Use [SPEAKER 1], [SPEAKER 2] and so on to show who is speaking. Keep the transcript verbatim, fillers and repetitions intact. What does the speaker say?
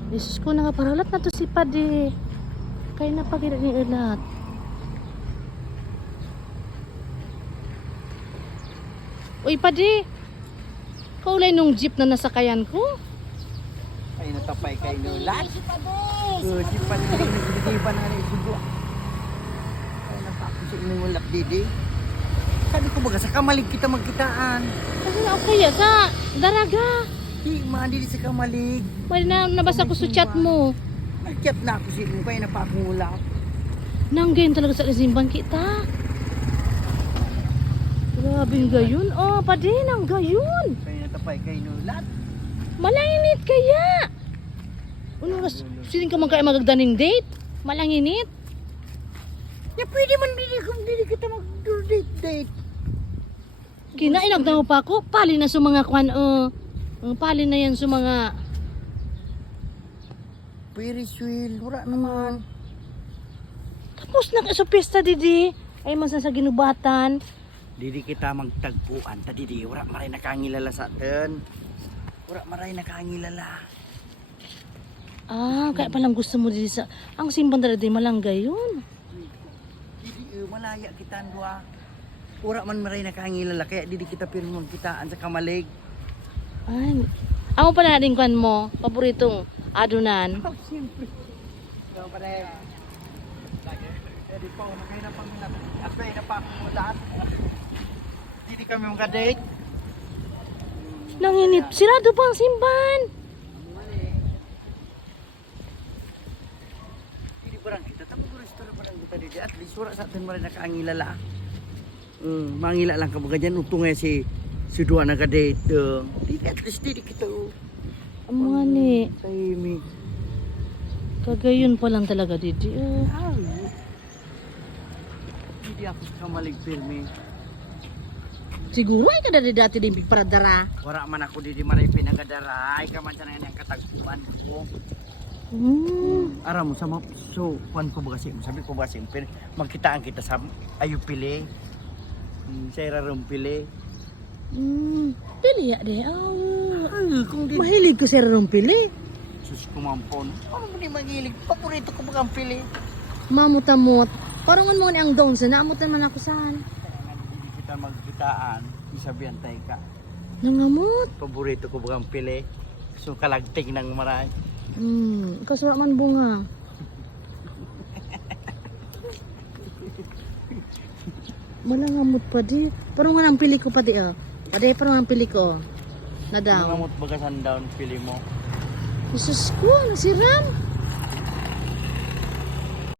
[SPEAKER 1] Yesus ko, nakaparalat na to si Padi. Kaya napagila ni ulat. Uy, Padi. Kaulay nung jeep na nasakayan ko.
[SPEAKER 2] Ay, natapay kay nulat.
[SPEAKER 3] Si Padi.
[SPEAKER 2] Uh, di pa rin hindi pa na rin sugo. Ay, napapos sa inyong ulap, Didi. Sabi ko baga, sa kamalig kita magkitaan.
[SPEAKER 1] Kasi na kaya sa daraga.
[SPEAKER 2] Di, mga Didi sa kamalig.
[SPEAKER 1] Mali na nabasa ko sa chat mo.
[SPEAKER 2] Nag-chat na ako sa inyo, kaya na pa akong ulap.
[SPEAKER 1] Nanggayon talaga sa simban kita. Grabe gayon. Oh, Padi, nanggayon.
[SPEAKER 2] Kaya natapay kay nulat.
[SPEAKER 1] Malanginit kaya. Ano ras, sining ka man kaya magagdaning date? Malanginit.
[SPEAKER 2] Ya, pwede man Didi kung Didi kita mag-date date.
[SPEAKER 1] Kinainag na mo pa ako. Pali na sa mga kwan. Uh, uh, pali na yan sa mga...
[SPEAKER 2] Ferris wheel, wala naman.
[SPEAKER 1] Tapos na sa pesta, Didi. Ay, mas sa ginubatan.
[SPEAKER 2] Didi kita magtagpuan, ta Didi, wala maray nakangilala sa atin. Wala maray nakangilala.
[SPEAKER 1] Ah, kaya palang gusto mo, Didi, sa... Ang simban talaga, Didi, malanggay yun.
[SPEAKER 2] Didi, uh, malaya kita dua. Wala man maray nakangilala, kaya Didi kita pero magkitaan sa kamalig.
[SPEAKER 1] Ay, amo pa na rin kwan mo, paboritong adunan.
[SPEAKER 2] Oh, siyempre. So, pare. Didi po, nakaya na pang lahat. At kaya na pa akong lahat. Didi kami mag-date.
[SPEAKER 1] Nanginip, sirado pa ang simban.
[SPEAKER 2] Didi barang kita, tamo ko restore barang kita Didi. At least wala sa atin maray nakangilala. Hmm, mangila lang ka baga dyan, utungay si si dua nag-date. Uh, Didi, at least Didi kita. Uh.
[SPEAKER 1] Ang mga ni,
[SPEAKER 2] Tahimik.
[SPEAKER 1] kagayon pa lang talaga, Didi. Uh.
[SPEAKER 2] Ay. Hindi ako sa kamalig filmi.
[SPEAKER 1] Siguro ay kada dati din para dara.
[SPEAKER 2] Wala man ako di di maray pinagadara. Ay ka man sa nga ang katagpuan ko.
[SPEAKER 1] Hmm.
[SPEAKER 2] Ara mo sa ma- so kuan ko ba kasi sabi ko ba simple magkitaan kita sa Ayupili. Hmm, sa Irarumpili.
[SPEAKER 1] Hmm. Pili ya deh. Oh.
[SPEAKER 2] Ay, kung di
[SPEAKER 1] Mahilig ko sa rumpili.
[SPEAKER 2] sus kumampon. Ano mo di magilig? Paborito ko bagang pili.
[SPEAKER 1] Mamutamot. Parang mo ni ang doon sa naamot naman ako saan.
[SPEAKER 2] Kaya nga di kita magkitaan, isabihan tayo ka.
[SPEAKER 1] Nangamot.
[SPEAKER 2] Paborito ko bagang pili. So kalagting ng maray.
[SPEAKER 1] Hmm. Kasura man bunga. Malangamot pa di. Parang nga ang pili ko pa di ah. Padi parang ang pili ko. Na daw.
[SPEAKER 2] Nangamot bagasan down pili mo.
[SPEAKER 1] Jesus ko, nasiram.